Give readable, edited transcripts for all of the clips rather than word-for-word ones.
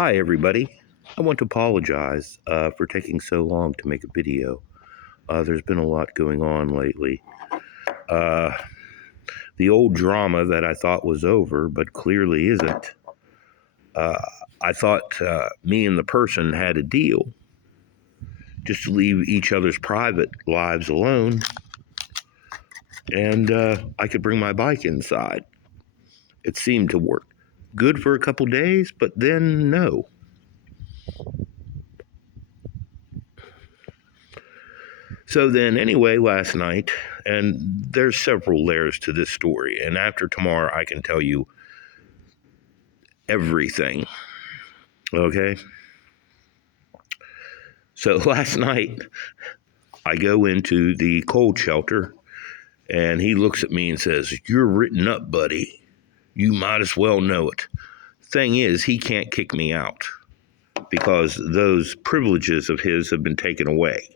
Hi, everybody. I want to apologize for taking so long to make a video. There's been a lot going on lately. Uh, the old drama that I thought was over, but clearly isn't. Uh, I thought me and the person had a deal just to leave each other's private lives alone, and I could bring my bike inside. It seemed to work good for a couple days, but then no. So then, anyway, last night, and there's several layers to this story, and after tomorrow, I can tell you everything. Okay? So last night, I go into the cold shelter, and he looks at me and says, "You're written up, buddy. You might as well know it." Thing is, he can't kick me out because those privileges of his have been taken away.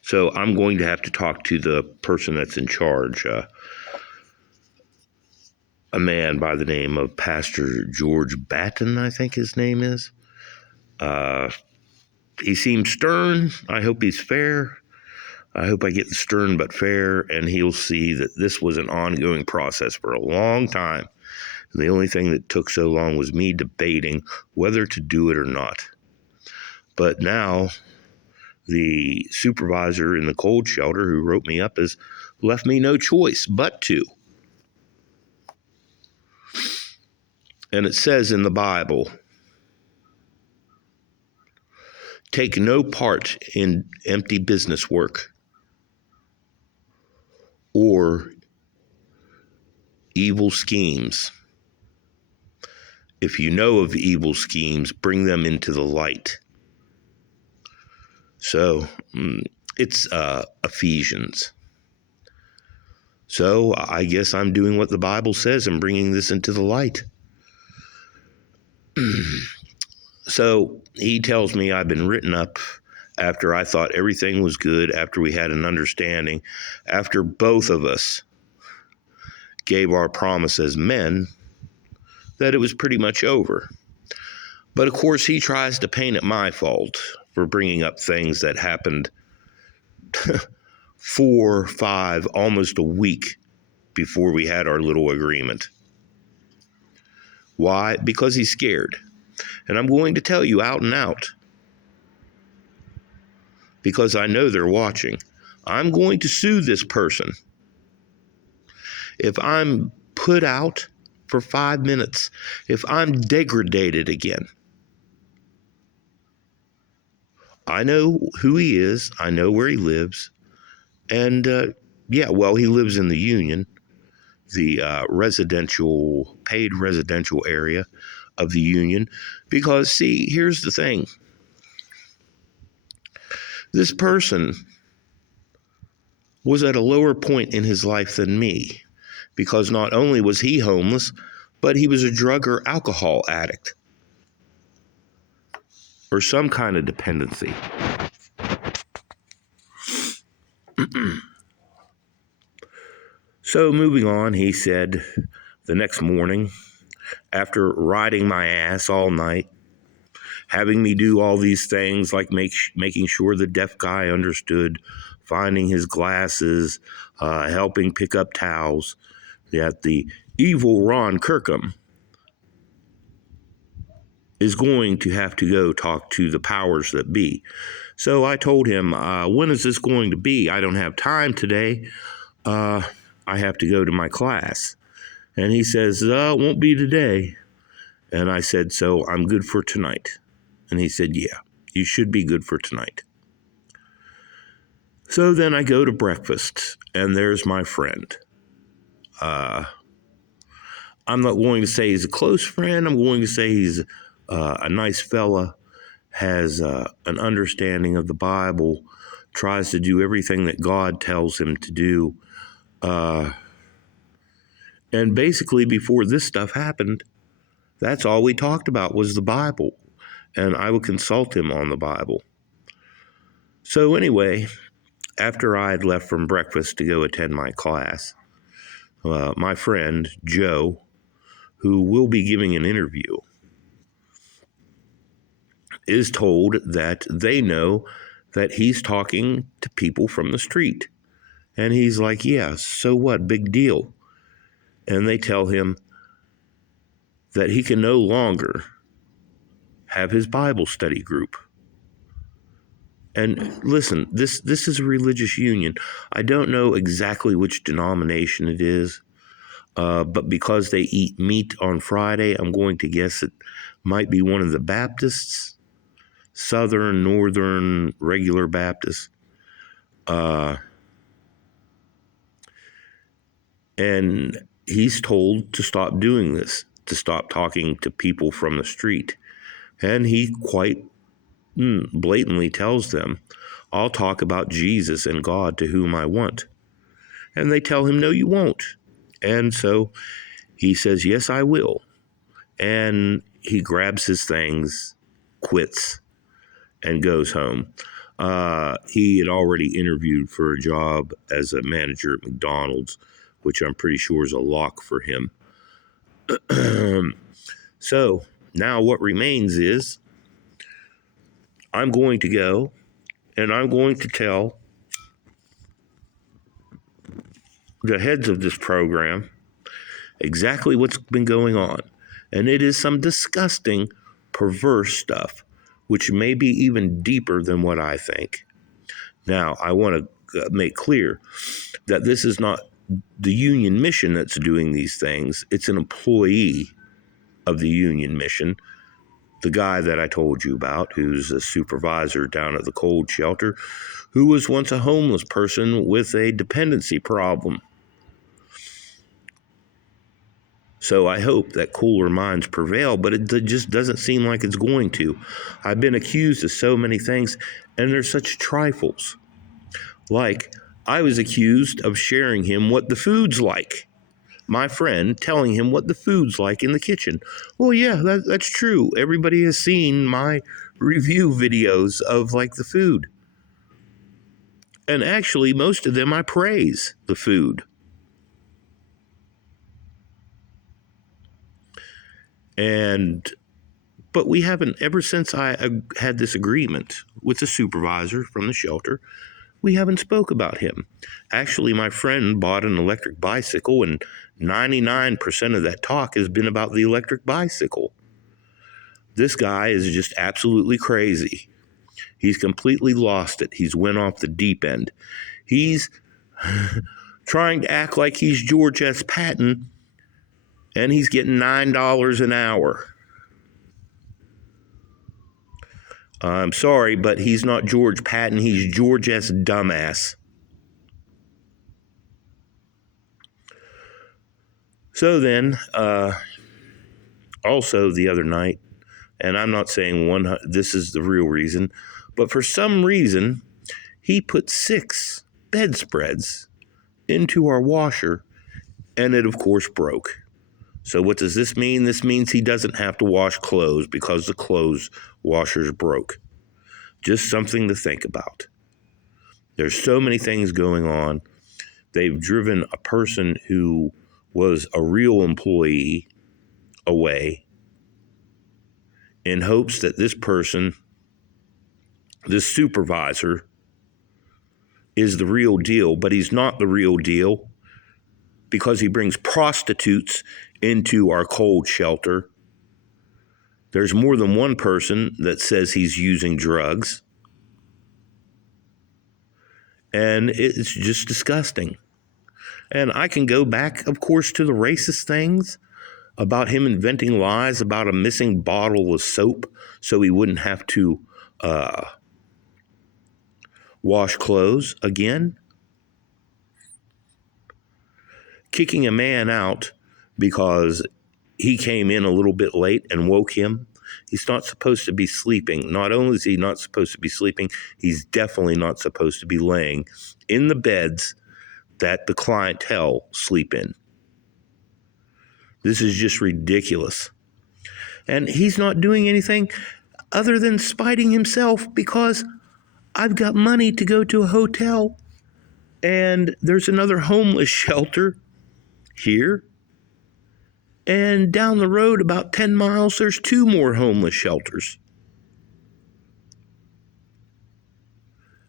So I'm going to have to talk to the person that's in charge, a man by the name of Pastor George Batten, I think his name is. He seems stern. I hope he's fair. I hope I get the stern but fair, and he'll see that this was an ongoing process for a long time. And the only thing that took so long was me debating whether to do it or not. But now the supervisor in the cold shelter who wrote me up has left me no choice but to. And it says in the Bible, take no part in empty business work or evil schemes. If you know of evil schemes, bring them into the light. So it's Ephesians. So I guess I'm doing what the Bible says and bringing this into the light. So he tells me I've been written up after I thought everything was good, after we had an understanding, after both of us gave our promise as men that it was pretty much over. But of course, he tries to paint it my fault for bringing up things that happened 4, 5, almost a week before we had our little agreement. Why? Because he's scared. And I'm going to tell you out and out, because I know they're watching. I'm going to sue this person. If I'm put out for 5 minutes, if I'm degraded again, I know who he is, I know where he lives, and he lives in the Union, the paid residential area of the Union, because, see, here's the thing. This person was at a lower point in his life than me, because not only was he homeless, but he was a drug or alcohol addict or some kind of dependency. So moving on, he said the next morning, after riding my ass all night, having me do all these things like making sure the deaf guy understood, finding his glasses, helping pick up towels, that the evil Ron Kirkham is going to have to go talk to the powers that be. So I told him, when is this going to be? I don't have time today. I have to go to my class. And he says, it won't be today. And I said, so I'm good for tonight. And he said, yeah, you should be good for tonight. So then I go to breakfast, and there's my friend. I'm not going to say he's a close friend. I'm going to say he's a nice fella, has an understanding of the Bible, tries to do everything that God tells him to do. And basically, before this stuff happened, that's all we talked about was the Bible. And I would consult him on the Bible. So anyway, after I had left from breakfast to go attend my class, my friend, Joe, who will be giving an interview is told that they know that he's talking to people from the street. And he's like, yeah, so what? Big deal. And they tell him that he can no longer have his Bible study group. And listen, this is a religious union. I don't know exactly which denomination it is, but because they eat meat on Friday, I'm going to guess it might be one of the Baptists, Southern, Northern, regular Baptists. And he's told to stop doing this, to stop talking to people from the street. And he quite blatantly tells them, I'll talk about Jesus and God to whom I want. And they tell him, no, you won't. And so he says, yes, I will. And he grabs his things, quits, and goes home. He had already interviewed for a job as a manager at McDonald's, which I'm pretty sure is a lock for him. So now what remains is I'm going to go and I'm going to tell the heads of this program exactly what's been going on. And it is some disgusting, perverse stuff, which may be even deeper than what I think. Now, I want to make clear that this is not the union mission that's doing these things. It's an employee of the union mission, the guy that I told you about, who's a supervisor down at the cold shelter, who was once a homeless person with a dependency problem. So I hope that cooler minds prevail, but it just doesn't seem like it's going to. I've been accused of so many things, and they're such trifles. Like, I was accused of sharing him what the food's like. My friend telling him what the food's like in the kitchen. Well, yeah, that's true. Everybody has seen my review videos of, like, the food. And actually, most of them I praise the food. But we haven't, ever since I had this agreement with the supervisor from the shelter, we haven't spoke about him. Actually, my friend bought an electric bicycle, and 99% of that talk has been about the electric bicycle. This guy is just absolutely crazy. He's completely lost it. He's went off the deep end. He's trying to act like he's George S. Patton, and he's getting $9 an hour. I'm sorry, but he's not George Patton. He's George S. Dumbass. So then, also the other night, and I'm not saying this is the real reason, but for some reason, he put 6 bedspreads into our washer, and it, of course, broke. So what does this mean? This means he doesn't have to wash clothes because the clothes washer's broke. Just something to think about. There's so many things going on. They've driven a person who was a real employee away in hopes that this person, this supervisor, is the real deal, but he's not the real deal because he brings prostitutes into our cold shelter. There's more than one person that says he's using drugs. And it's just disgusting. And I can go back, of course, to the racist things about him inventing lies about a missing bottle of soap so he wouldn't have to wash clothes again. Kicking a man out because he came in a little bit late and woke him. He's not supposed to be sleeping. Not only is he not supposed to be sleeping, he's definitely not supposed to be laying in the beds that the clientele sleep in. This is just ridiculous. And he's not doing anything other than spiting himself because I've got money to go to a hotel and there's another homeless shelter here. And down the road about 10 miles, there's 2 more homeless shelters.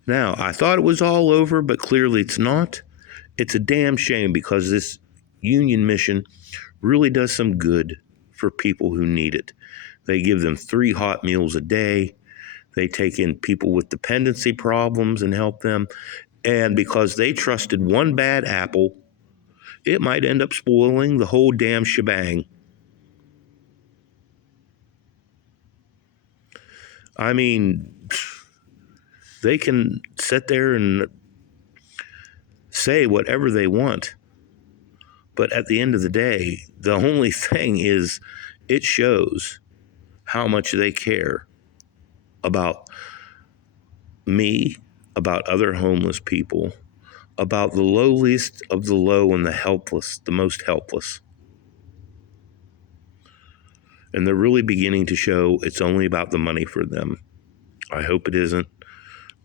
Now, I thought it was all over, but clearly it's not. It's a damn shame because this union mission really does some good for people who need it. They give them 3 hot meals a day. They take in people with dependency problems and help them. And because they trusted one bad apple, it might end up spoiling the whole damn shebang. I mean, they can sit there and say whatever they want. But at the end of the day, the only thing is it shows how much they care about me, about other homeless people, about the lowliest of the low and the helpless, the most helpless. And they're really beginning to show it's only about the money for them. I hope it isn't,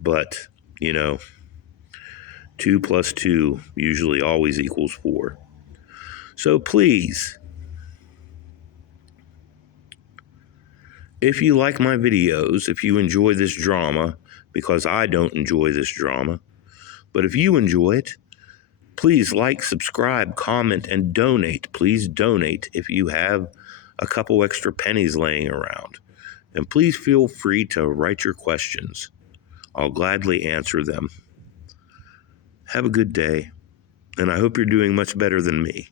but, 2 plus 2 usually always equals 4. So please, if you like my videos, if you enjoy this drama, because I don't enjoy this drama, but if you enjoy it, please like, subscribe, comment, and donate. Please donate if you have a couple extra pennies laying around. And please feel free to write your questions. I'll gladly answer them. Have a good day, and I hope you're doing much better than me.